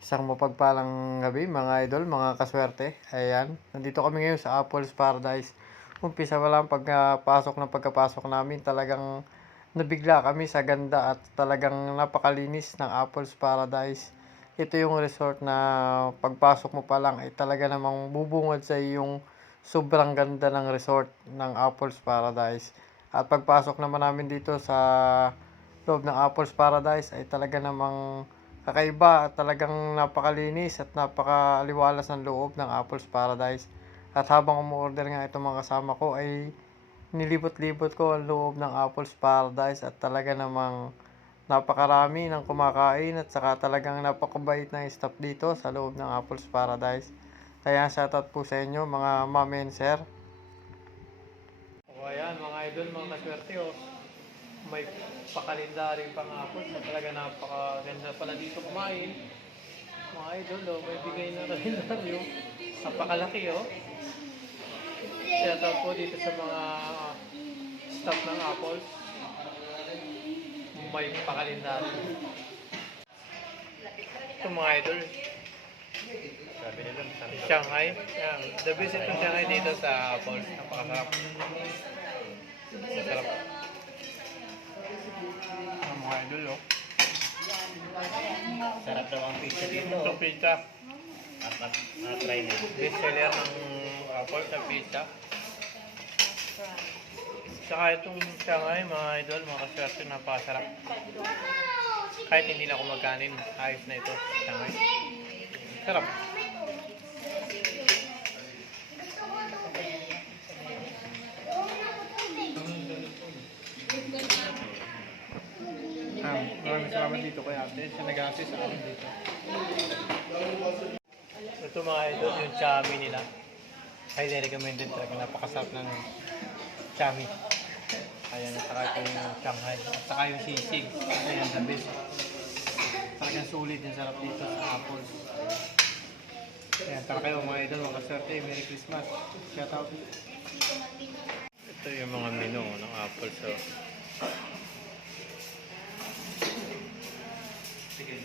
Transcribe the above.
Isang mapagpalang gabi mga idol, mga kaswerte. Ayan, nandito kami ngayon sa Apple's Paradise. Umpisa pa lang pagkapasok namin, talagang nabigla kami sa ganda at talagang napakalinis ng Apple's Paradise. Ito yung resort na pagpasok mo pa lang ay talaga namang bubungad sa yung sobrang ganda ng resort ng Apple's Paradise. At pagpasok naman namin dito sa loob ng Apple's Paradise ay talaga namang kakaiba at talagang napakalinis at napakaliwalas ng loob ng Apple's Paradise. At habang umu-order nga itong mga kasama ko ay nilibot-libot ko ang loob ng Apple's Paradise at talaga namang napakarami ng kumakain at saka talagang napakabait ng staff dito sa loob ng Apple's Paradise. Kaya shoutout po sa inyo mga ma'am and sir. O ayan mga idol, mga kaswerte may pakalendaryo pang Apples na talaga napakaganda pala dito kumain. Mga idol may bigay na kalendaryo. Napakalaki Shoutout po dito sa mga staff ng Apples. May pakalendaryo. Ito mga idol. Sabi nila, Shanghai. Yan. The best itong Shanghai dito sa Apples. Napakasarap. Masarap. Ang mga idol Sarap daw ang pizza dito. Ito pizza. Try na. Best seller ng Apples sa pizza. Saka itong Shanghai, mga idol, mga kaswerte, napakasarap. Kahit hindi na ako magkanin, ayos na ito, Shanghai. Sarap. Maraming salamat dito kay ate. Siya nag-assist sa akin dito. Ito mga idol, yung chami nila. Highly recommended talaga. Napakasarap ng chami. Ayan, at saka ito yung Shanghai. At saka yung sisig. Ayan, the best. Talagang sulit yung sarap dito sa Apples. Ayan, tara kayo mga idol, mga kaswerte. Merry Christmas. Shout out. Ito yung mga menu ng Apples. Sige,